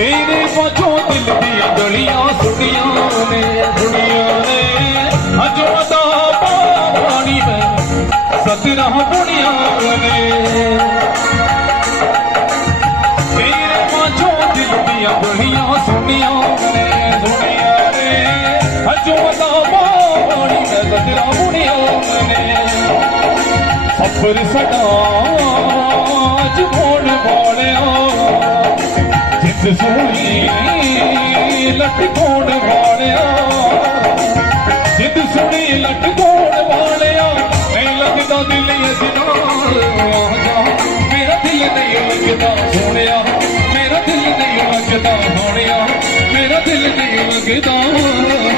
तेरे पाछों दिल दिया गलियां सुनिया ने अजो दा पानी में सतरा बुनिया ने तेरे पाछों दिल दिया गलियां सुनिया ने अजो दा पानी में सतरा बुनिया ने सफर सदा मोड़ वालिया जित सोनी लटकोण वालिया जित सोनी लटकोण वालिया नहीं लगता दिल अजना मेरा दिल नहीं लगता सोनिया मेरा दिल नहीं लगता सोनिया मेरा दिल नहीं लगता